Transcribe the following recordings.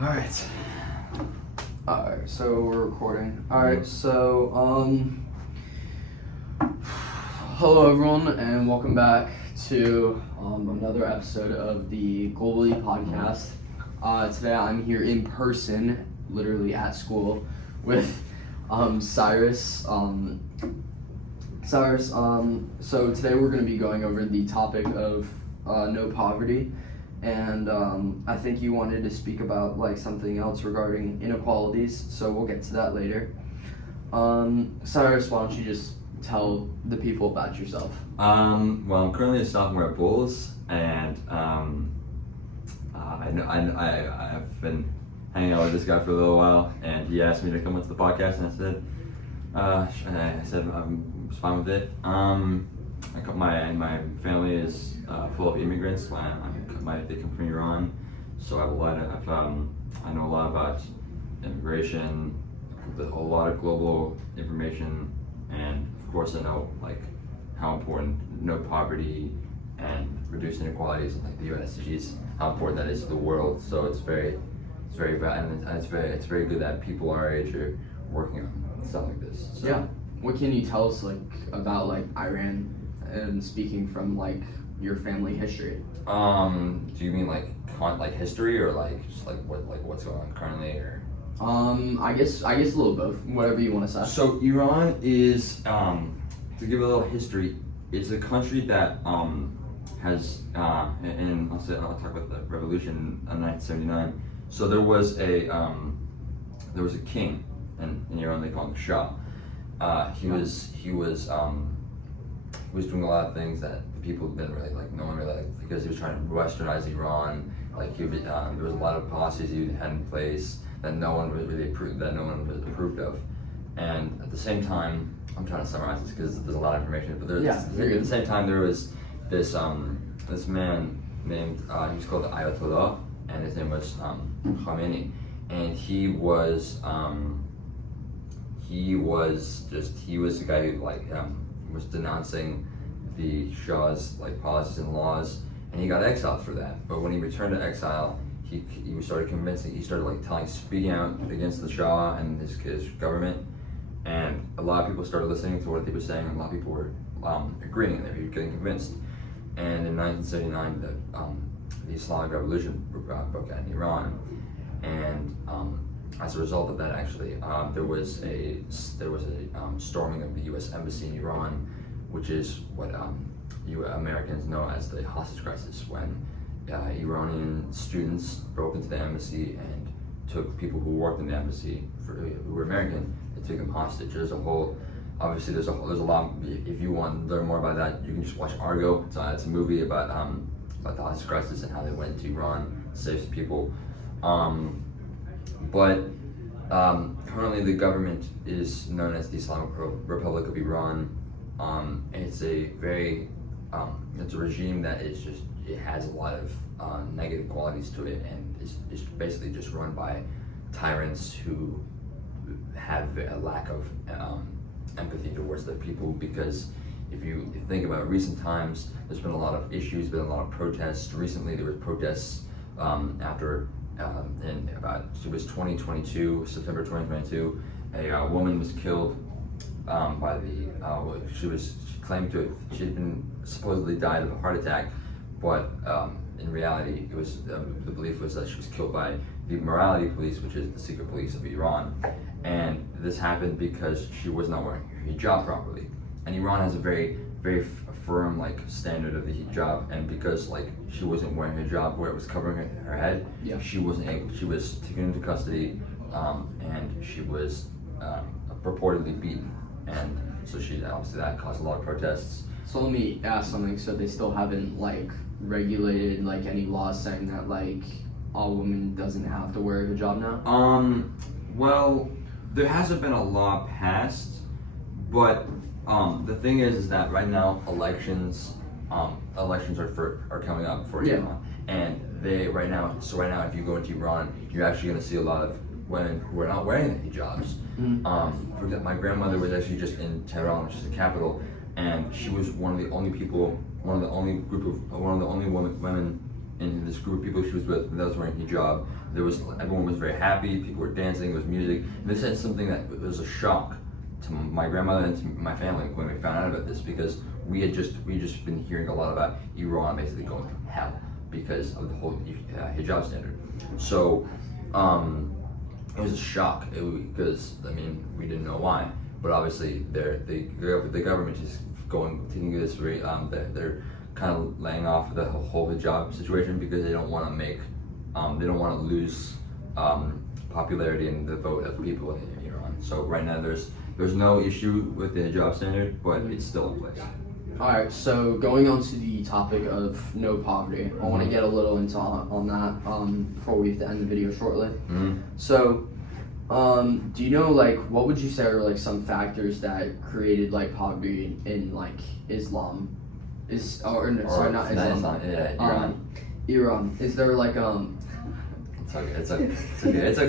Alright. Alright, so we're recording. Alright, so, hello everyone, and welcome back to another episode of the Globally podcast. Today I'm here in person, literally at school, with Cyrus. So today we're going to be going over the topic of no poverty. And I think you wanted to speak about like something else regarding inequalities, so we'll get to that later. Cyrus, why don't you just tell the people about yourself? Well, I'm currently a sophomore at Bulls, and I've been hanging out with this guy for a little while, and he asked me to come onto the podcast, and I said I was fine with it. My family is full of immigrants. They come from Iran, so I know a lot about immigration, a lot of global information, and of course I know like how important no poverty and reduced inequalities and like the UN SDGs, how important that is to the world. So it's very good that people our age are working on stuff like this. So. Yeah. What can you tell us like about like Iran and speaking from like your family history? Do you mean like history or like just like what's going on currently or? I guess a little both. Whatever you want to say. So Iran is to give a little history. It's a country that has and I'll talk about the revolution in 1979. So there was a king in Iran. They call him Shah. He was doing a lot of things that the people didn't really like. No one really liked because he was trying to westernize Iran. Like there was a lot of policies he had in place that no one really approved of. And at the same time, I'm trying to summarize this because there's a lot of information. But at the same time, there was this man named he was called the Ayatollah, and his name was Khomeini, and he was the guy who was denouncing the Shah's like policies and laws, and he got exiled for that. But when he returned to exile, he started speaking out against the Shah and his government, and a lot of people started listening to what he was saying, and a lot of people were agreeing, and they were getting convinced. And in 1979, the Islamic Revolution broke out in Iran, and as a result of that, actually, there was a storming of the U.S. embassy in Iran, which is what you Americans know as the hostage crisis, when Iranian students broke into the embassy and took people who worked in the embassy who were American and took them hostage. There's a lot. If you want to learn more about that, you can just watch Argo. It's a movie about the hostage crisis and how they went to Iran, saved people. But currently the government is known as the Islamic Republic of Iran. It's a regime that it has a lot of negative qualities to it, and is basically just run by tyrants who have a lack of empathy towards their people. Because if you think about recent times, there's been a lot of issues, been a lot of protests. Recently there were protests after it was 2022, September 2022, a woman was killed by she had been supposedly died of a heart attack, but in reality the belief was that she was killed by the morality police, which is the secret police of Iran. And this happened because she was not wearing her hijab properly, and Iran has a very firm standard of the hijab, and because she wasn't wearing her hijab where it was covering her head, she wasn't able. She was taken into custody, and she was purportedly beaten, and so that caused a lot of protests. So let me ask something. So they still haven't regulated any laws saying that all women doesn't have to wear a hijab now? Well, there hasn't been a law passed, but the thing is that right now elections are coming up for Iran, and right now if you go into Iran, you're actually going to see a lot of women who are not wearing the hijabs. For example, my grandmother was actually just in Tehran, which is the capital, and she was one of the only women in this group of people she was with that was wearing hijab. Everyone was very happy. People were dancing. There was music. And this is something that was a shock to my grandmother and to my family when we found out about this, because we had just been hearing a lot about Iran basically going to hell because of the whole hijab standard. So it was a shock because I mean we didn't know why, but obviously the government is taking this very they're kind of laying off the whole hijab situation because they don't want to lose popularity in the vote of people in Iran. So right now there's no issue with the hijab standard, but it's still in place. Alright, so going on to the topic of no poverty, I want to get a little into on that before we have to end the video shortly. Mm-hmm. So, do you know, like, what would you say are like some factors that created like poverty in like Islam? Sorry, not Islam. Iran. Iran. Is there like It's okay.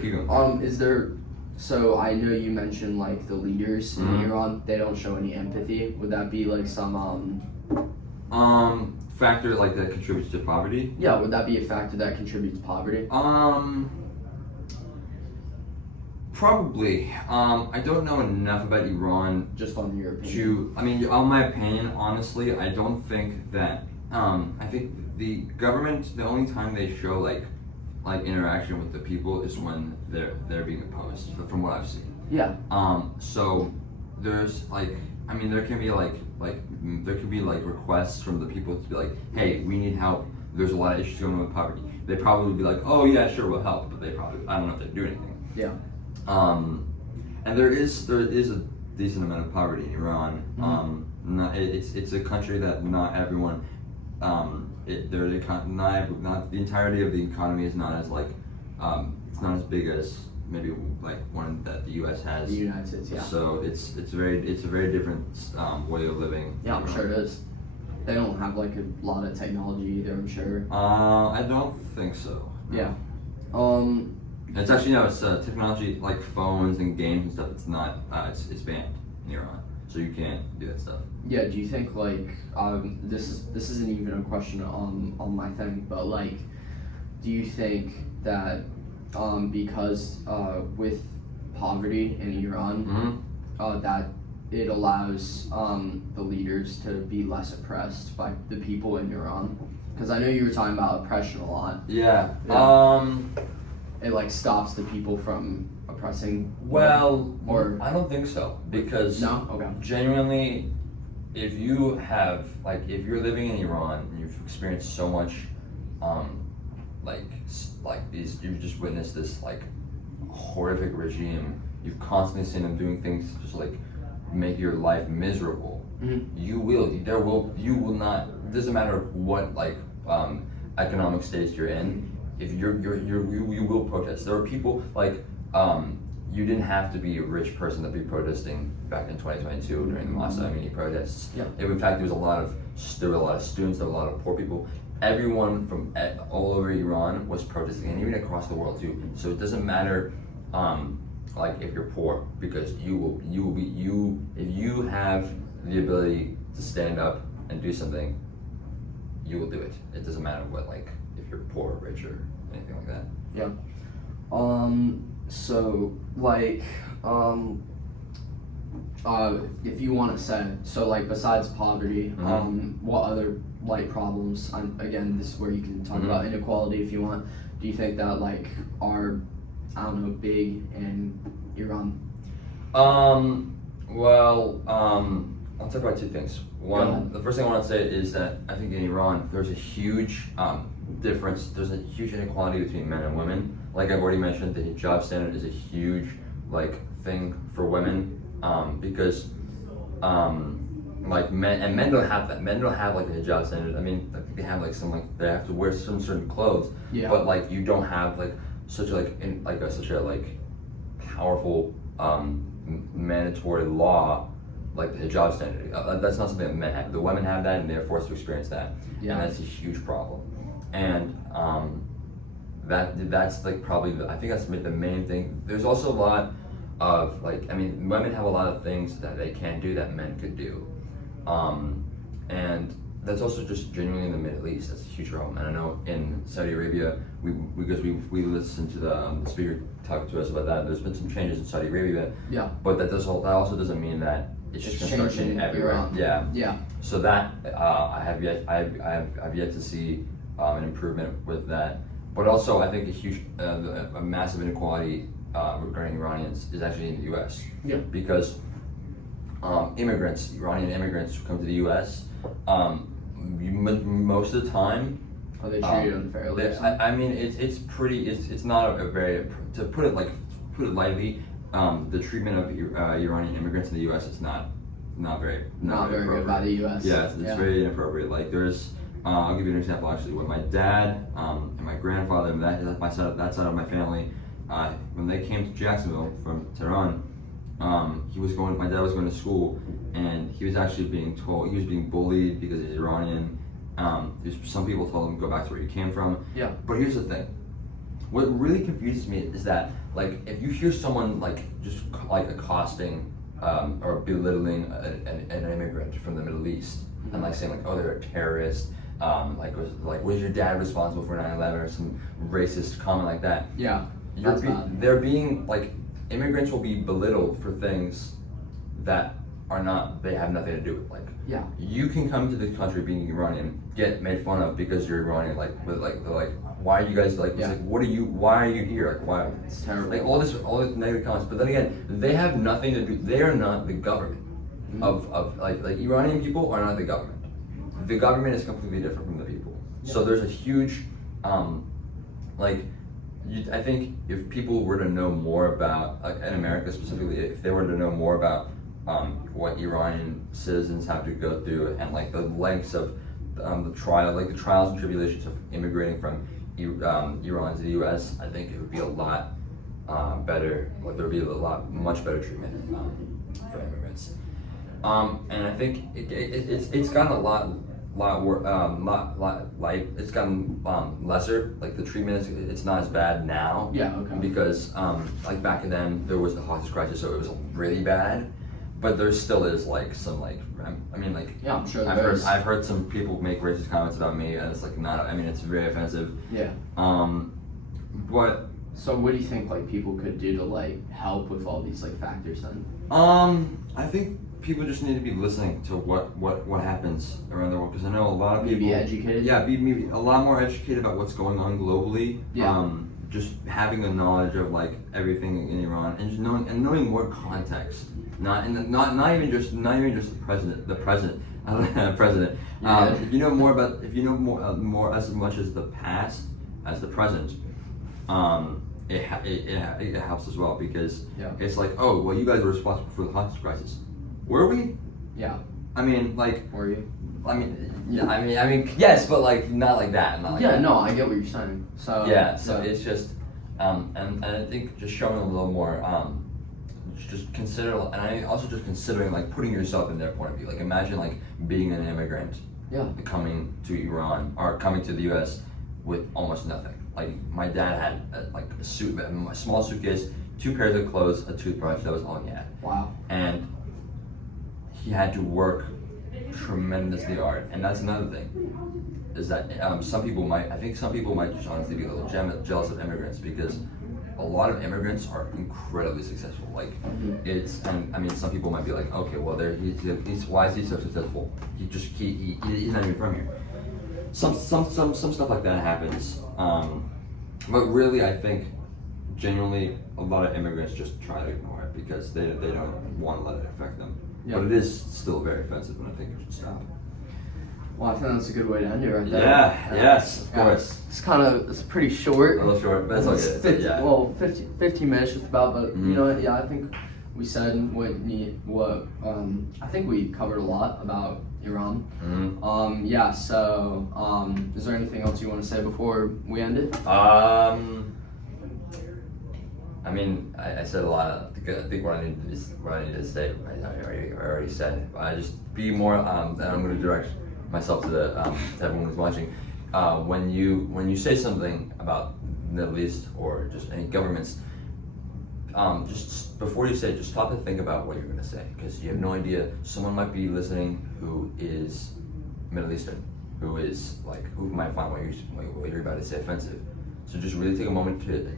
Keep going. Is there? So I know you mentioned like the leaders in Iran, they don't show any empathy. Would that be like some factor like that contributes to poverty? Yeah, would that be a factor that contributes to poverty? Probably. I don't know enough about Iran Just on your opinion. on my opinion, honestly, I don't think that I think the government, the only time they show like interaction with the people is when they're being opposed, from what I've seen. Yeah. So there's there can be requests from the people to be like, hey, we need help. There's a lot of issues going on with poverty. They probably would be like, oh yeah, sure, we'll help, but I don't know if they do anything. Yeah. And there is a decent amount of poverty in Iran. It's a country that not everyone. Not the entirety of the economy is not as it's not as big as maybe like one that the U.S. has. The United States, yeah. So it's a very different way of living. Yeah, I'm sure it is. They don't have like a lot of technology either, I'm sure. I don't think so. No. Yeah. It's actually it's technology like phones and games and stuff. It's not. It's banned in Iran, so you can't do that stuff. Yeah. Do you think like this isn't even a question on my thing, but like, do you think that because with poverty in Iran, that it allows the leaders to be less oppressed by the people in Iran? Because I know you were talking about oppression a lot. Yeah. It like stops the people from oppressing. Well, or I don't think so, because no. Okay. Genuinely, if you're living in Iran and you've experienced so much, you've just witnessed this like horrific regime. You've constantly seen them doing things to just like make your life miserable. You will not. It doesn't matter what economic status you're in. If you will protest. There are people you didn't have to be a rich person to be protesting back in 2022 during the Masa Amini protests. Yeah. In fact, there were a lot of students, there were a lot of poor people. Everyone from all over Iran was protesting, and even across the world too. So it doesn't matter, if you're poor, because if you have the ability to stand up and do something, you will do it. It doesn't matter if you're poor or rich or anything like that. Yeah. So if you want to say, so besides poverty, what other problems? Again, this is where you can talk about inequality if you want. Do you think that are big in Iran? I'll talk about two things. One, the first thing I want to say is that I think in Iran there's a huge difference. There's a huge inequality between men and women. Like I've already mentioned, the hijab standard is a huge thing for women because men don't have that. Men don't have the hijab standard. I mean, they have they have to wear some certain clothes. Yeah. But you don't have such a powerful mandatory law like the hijab standard. That's not something that men have. The women have that, and they're forced to experience that. Yeah. And that's a huge problem. And that's probably I think that's the main thing. There's also a lot of women have a lot of things that they can't do that men could do. And that's also just genuinely in the Middle East. That's a huge problem. And I know in Saudi Arabia, because we listened to the speaker talk to us about that. There's been some changes in Saudi Arabia. Yeah. But that also doesn't mean that it's just going to start changing everywhere. Iran. Yeah. Yeah. So that I have yet to see an improvement with that. But also, I think a massive inequality regarding Iranians is actually in the U.S. Yeah. Because Iranian immigrants who come to the U.S. Most of the time, Are they treated unfairly? I mean, it's not a very, to put it lightly, the treatment of Iranian immigrants in the U.S. is not very good by the U.S. Yeah, it's very inappropriate. Like I'll give you an example actually. When my dad and my grandfather and that side of my family, when they came to Jacksonville from Tehran, my dad was going to school, and he was actually being bullied because he's Iranian. Some people told him, go back to where you came from. Yeah. But here's the thing. What really confuses me is that, like, if you hear someone just accosting or belittling an immigrant from the Middle East, and like saying like, oh, they're a terrorist, was your dad responsible for 9/11 or some racist comment like that? Yeah. They're being like, immigrants will be belittled for things that they have nothing to do with. Like, yeah, you can come to the country being Iranian, get made fun of because you're Iranian. Like, they're like, why are you guys like? Yeah. It's like, why are you here? Like, why? It's terrible. Like all these negative comments. But then again, they have nothing to do. They are not the government of like Iranian people are not the government. The government is completely different from the people. Yeah. So there's a huge, I think if people were to know more about, in America specifically, if they were to know more about what Iranian citizens have to go through and like the lengths of the trials and tribulations of immigrating from Iran to the U.S., I think it would be a lot better. Like, there would be much better treatment for immigrants. And I think it's gotten a lot it's gotten lesser. Like, the treatment it's not as bad now. Yeah. Okay. Because like back then there was the hostage crisis, so it was really bad. But there still is like some yeah, I'm sure I've heard some people make racist comments about me, and it's like not. I mean, it's very offensive. Yeah. But so what do you think like people could do to like help with all these like factors then? I think people just need to be listening to what happens around the world, because I know a lot of people be educated. Yeah, be a lot more educated about what's going on globally. Yeah. Just having a knowledge of like everything in Iran, and just knowing more context. Not even just the president. Yeah. If you know more as much as the past as the present, it helps as well, because it's like, oh well, you guys were responsible for the hostage crisis. Were we? Yeah. I mean, like. Were you? I mean, yes, but like not like that. Not like that. No, I get what you're saying. So yeah, so it's just, and I think just showing a little more, just consider, and I also just considering like putting yourself in their point of view. Like, imagine like being an immigrant, coming to Iran or coming to the U.S. with almost nothing. Like, my dad had a small suitcase, 2 pairs of clothes, a toothbrush. That was all he had. Wow. And he had to work tremendously hard, and that's another thing, is that some people might just honestly be a little jealous of immigrants, because a lot of immigrants are incredibly successful. Like, some people might be like, okay, well, he's why is he so successful? He's not even from here. Some stuff like that happens, but really, I think genuinely a lot of immigrants just try to ignore it because they don't want to let it affect them. Yeah. But it is still very offensive, and I think it should stop. Well, I think that's a good way to end it right there. Yeah, yes, of course. It's pretty short. A little short, but it's okay. 15 minutes just about, but you know what, I think we said I think we covered a lot about Iran. So is there anything else you want to say before we end it? I mean, I said a lot. I think what I need to say, I already said. I just be more. And I'm going to direct myself to everyone who's watching. When you say something about the Middle East or just any governments, just before you say it, just stop and think about what you're going to say, because you have no idea. Someone might be listening who is Middle Eastern who might find what you're about to say offensive. So just really take a moment to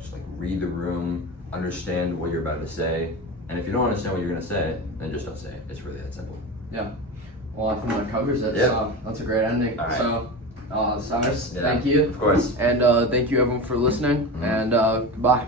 just like read the room, understand what you're about to say, and if you don't understand what you're gonna say, then just don't say it. It's really that simple. Yeah. Well, I think that covers it. Yeah. So that's a great ending. All right. So, Cyrus, Yeah, thank you. Of course. And thank you everyone for listening. And goodbye.